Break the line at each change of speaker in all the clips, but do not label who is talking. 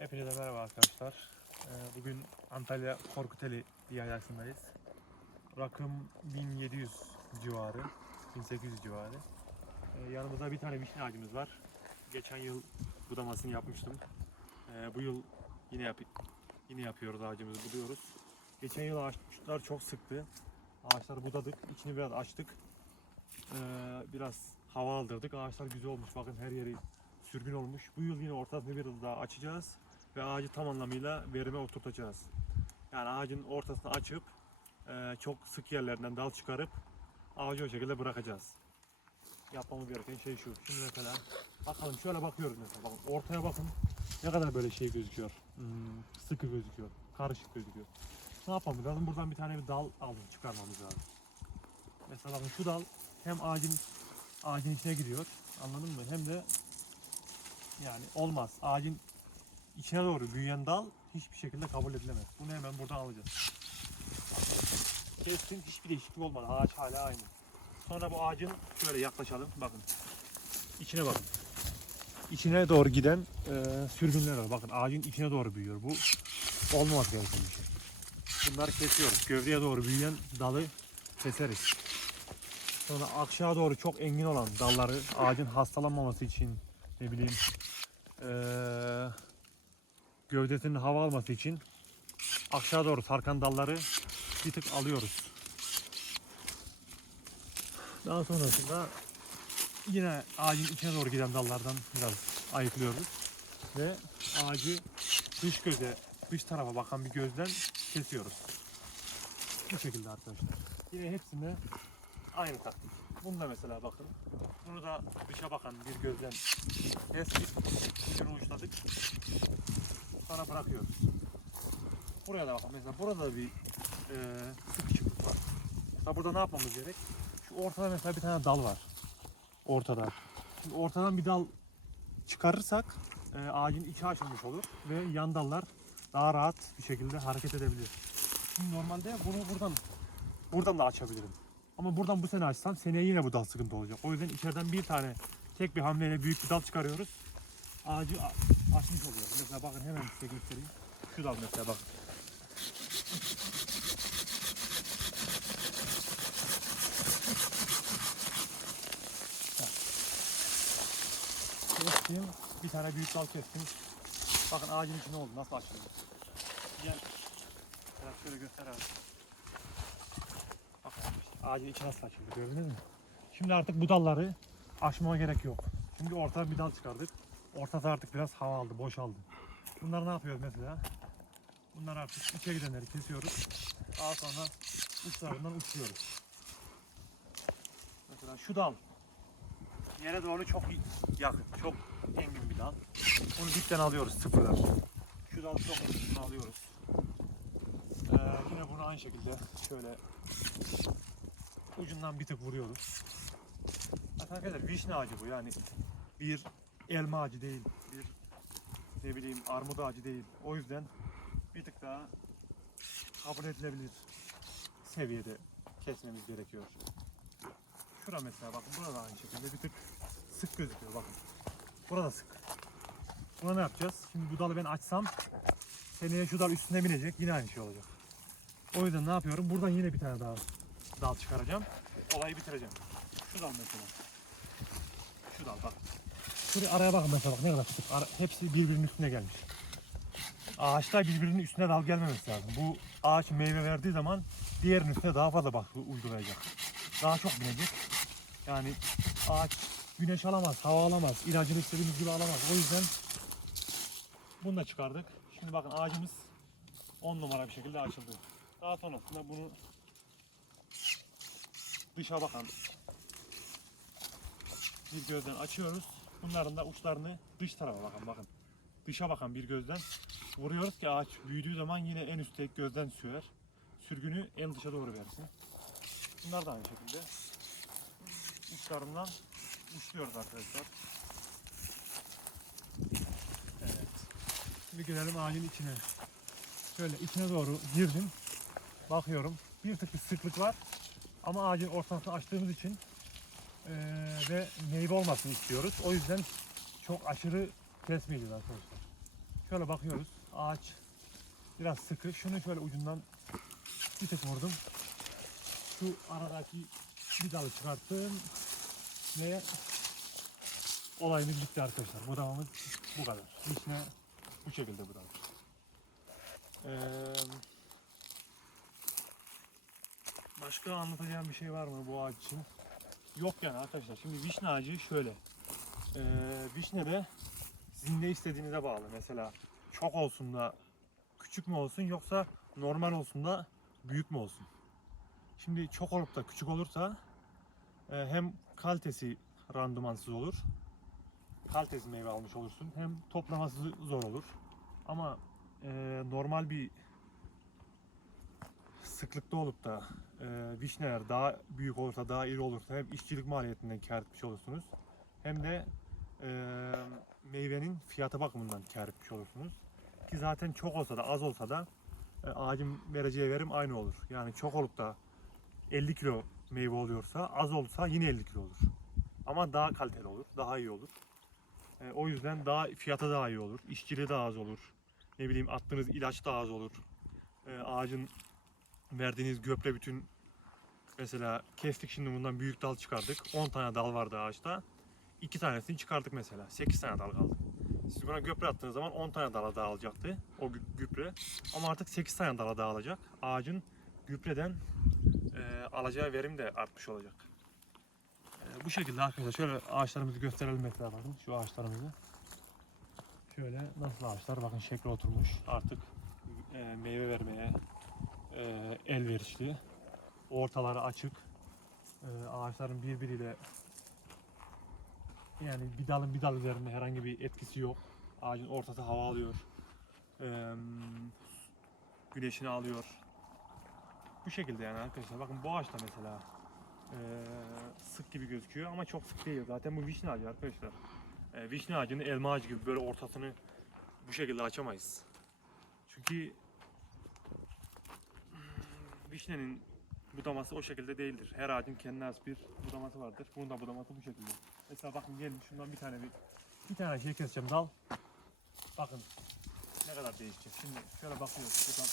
Hepinize merhaba arkadaşlar. Ee, Bugün Antalya Korkuteli yayaksındayız. Rakım 1700 civarı, 1800 civarı. Ee, Yanımızda bir tane vişne ağacımız var. Geçen yıl budamasını yapmıştım. Ee, Bu yıl yine yap yine yapıyoruz ağacımızı buduyoruz. Geçen yıl ağaçlar çok sıktı. Ağaçları budadık, içini biraz açtık. Biraz hava aldırdık. Ağaçlar güzel olmuş. Bakın her yeri sürgün olmuş. Bu yıl yine ortasını biraz daha açacağız ve ağacı tam anlamıyla verime oturtacağız. Yani ağacın ortasını açıp e, çok sık yerlerinden dal çıkarıp ağacı o şekilde bırakacağız. Yapmamız gereken şey şu. Şimdi mesela bakalım şöyle bakıyoruz mesela. Bakın ortaya bakın. Ne kadar böyle şey gözüküyor. Hmm, sıkı gözüküyor. Karışık gözüküyor. Ne yapmamız lazım? Buradan bir tane bir dal aldım çıkarmamız lazım. Mesela bakın şu dal hem ağacın ağacın içine gidiyor. Anladın mı? Hem de yani olmaz. Ağacın içine doğru büyüyen dal hiçbir şekilde kabul edilemez. Bunu hemen buradan alacağız. Kestim hiçbir değişiklik olmadı. Ağaç hala aynı. Sonra bu ağacın şöyle yaklaşalım. Bakın. İçine bakın. İçine doğru giden e, sürgünler var. Bakın ağacın içine doğru büyüyor. Bu olmaması gereken bir şey. Bunları kesiyoruz. Gövdeye doğru büyüyen dalı keseriz. Sonra aşağı doğru çok engin olan dalları ağacın hastalanmaması için ne bileyim eee gövdesinin hava alması için aşağı doğru sarkan dalları bir tık alıyoruz. Daha sonrasında yine ağacın içine doğru giden dallardan biraz ayıklıyoruz ve ağacı dış göze, dış tarafa bakan bir gözden kesiyoruz. Bu şekilde arkadaşlar. Yine hepsinde aynı taktik. Bunu da mesela bakın. Bunu da dışa bakan bir gözden kestik. Ucunu uçladık. Sonra bırakıyoruz. Buraya da bakın. Mesela burada da bir e, sıkışıklık var. Mesela burada ne yapmamız gerek? Şu ortada mesela bir tane dal var. Ortada. Şimdi ortadan bir dal çıkarırsak e, ağacın içi açılmış olur ve yan dallar daha rahat bir şekilde hareket edebilir. Şimdi normalde bunu buradan buradan da açabilirim. Ama buradan bu sene açsam seneye yine bu dal sıkıntı olacak. O yüzden içeriden bir tane tek bir hamleyle büyük bir dal çıkarıyoruz. Ağacı açmış oluyoruz. Mesela bakın hemen size göstereyim. Şu dal mesela bakın. Kestim. Bir tane büyük dal kestim. Bakın ağacın içi ne oldu? Nasıl açıldı? Gel. Biraz şöyle göster abi. Bak işte ağacın içi nasıl açıldı gördünüz mü? Şimdi artık bu dalları aşmama gerek yok. Çünkü ortadan bir dal çıkardık. Ortası artık biraz hava aldı, boşaldı. Bunları ne yapıyoruz mesela? Bunlar artık içe gidenleri kesiyoruz. Daha sonra uçlarından uçuyoruz. Mesela şu dal yere doğru çok yakın, çok engin bir dal. Bunu dipten alıyoruz sıfırdan. Şu dalı çok engin, alıyoruz. Ee, yine bunu aynı şekilde şöyle ucundan bir tık vuruyoruz. Arkadaşlar vişne ağacı bu yani bir elma ağacı değil, bir ne bileyim armut ağacı değil. O yüzden bir tık daha kabul edilebilir seviyede kesmemiz gerekiyor. Şura mesela bakın burada aynı şekilde bir tık sık gözüküyor bakın. Burada sık. Buna ne yapacağız? Şimdi bu dalı ben açsam seneye şu dal üstüne binecek yine aynı şey olacak. O yüzden ne yapıyorum? Buradan yine bir tane daha dal çıkaracağım. Olayı bitireceğim. Şu dal mesela. Şu dal bak. Şuraya araya bakın mesela bak ne kadar. Ara- hepsi birbirinin üstüne gelmiş. Ağaçlar birbirinin üstüne dal gelmemesi lazım. Bu ağaç meyve verdiği zaman diğerinin üstüne daha fazla bak uygulayacak. Daha çok binecek. Yani ağaç güneş alamaz, hava alamaz, ilacını istediğimiz gibi alamaz. O yüzden bunu da çıkardık. Şimdi bakın ağacımız 10 numara bir şekilde açıldı. Daha sonrasında bunu dışa bakan bir gözden açıyoruz. Bunların da uçlarını dış tarafa bakın bakın. Dışa bakan bir gözden vuruyoruz ki ağaç büyüdüğü zaman yine en üstteki gözden sürer. Sürgünü en dışa doğru versin. Bunlar da aynı şekilde uçlarından uçluyoruz arkadaşlar. Evet. Şimdi gelelim ağacın içine. Şöyle içine doğru girdim. Bakıyorum. Bir tık bir sıklık var. Ama ağacın ortasını açtığımız için ve meyve olmasını istiyoruz. O yüzden çok aşırı kesmeyeceğiz arkadaşlar. şöyle bakıyoruz. Ağaç biraz sıkı. Şunu şöyle ucundan bir tek vurdum. Şu aradaki bir dalı çıkarttım ve olayımız bitti arkadaşlar. Budamamız bu kadar. Vişne bu şekilde budam. Ee, başka anlatacağım bir şey var mı bu ağaç için? Yok yani arkadaşlar. Şimdi vişne ağacı şöyle. Ee, vişne de sizin ne istediğinize bağlı. Mesela çok olsun da küçük mü olsun yoksa normal olsun da büyük mü olsun? Şimdi çok olup da küçük olursa e, hem kalitesi randımansız olur. Kalitesiz meyve almış olursun. Hem toplaması zor olur. Ama e, normal bir sıklıkta olup da e, vişneler daha büyük olursa, daha iri olursa hem işçilik maliyetinden kar etmiş olursunuz. Hem de e, meyvenin fiyatı bakımından kar etmiş olursunuz. Ki zaten çok olsa da az olsa da e, ağacın vereceği verim aynı olur. Yani çok olup da 50 kilo meyve oluyorsa az olsa yine 50 kilo olur. Ama daha kaliteli olur, daha iyi olur. E, o yüzden daha fiyatı daha iyi olur, işçiliği daha az olur. Ne bileyim attığınız ilaç daha az olur. E, ağacın verdiğiniz gübre bütün mesela kestik şimdi bundan büyük dal çıkardık. 10 tane dal vardı ağaçta. 2 tanesini çıkardık mesela. 8 tane dal kaldı. Siz buna gübre attığınız zaman 10 tane dala dağılacaktı o gü- gübre. Ama artık 8 tane dala dağılacak. Ağacın gübreden e, alacağı verim de artmış olacak. E, bu şekilde arkadaşlar şöyle ağaçlarımızı gösterelim bakın şu ağaçlarımızı. Şöyle nasıl ağaçlar bakın şekli oturmuş artık e, meyve vermeye e, elverişli. Ortaları açık. E, ağaçların birbiriyle yani bir dalın bir dal üzerinde herhangi bir etkisi yok. Ağacın ortası hava alıyor. E, güneşini alıyor. Bu şekilde yani arkadaşlar. Bakın bu ağaçta mesela e, sık gibi gözüküyor ama çok sık değil. Zaten bu vişne ağacı arkadaşlar. E, vişne ağacını elma ağacı gibi böyle ortasını bu şekilde açamayız. Çünkü vişnenin budaması o şekilde değildir. Her ağacın kendine has bir budaması vardır. Bunun da budaması bu şekilde. Mesela bakın gelin şundan bir tane bir bir tane şey keseceğim dal. Bakın ne kadar değişecek. Şimdi şöyle bakıyoruz. Buradan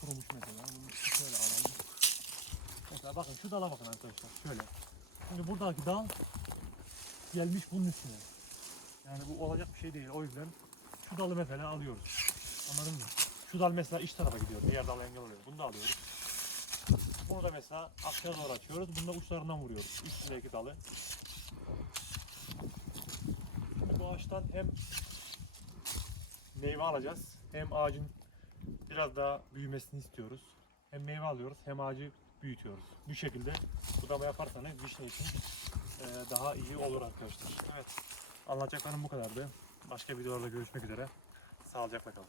kurumuş mesela. Bunu şöyle alalım. Mesela bakın şu dala bakın arkadaşlar. Şöyle. Şimdi buradaki dal gelmiş bunun üstüne. Yani bu olacak bir şey değil. O yüzden şu dalı mesela alıyoruz. Anladın mı? Şu dal mesela iç tarafa gidiyor. Diğer dal engel oluyor. Bunu da alıyoruz. Bunu da mesela aşağı doğru açıyoruz. Bunu da uçlarından vuruyoruz. Üstündeki dalı. Bu ağaçtan hem meyve alacağız. Hem ağacın biraz daha büyümesini istiyoruz. Hem meyve alıyoruz hem ağacı büyütüyoruz. Bu şekilde budama yaparsanız vişne için eee, daha iyi olur arkadaşlar. Evet. Anlatacaklarım bu kadardı. Başka videolarda görüşmek üzere. Sağlıcakla kalın.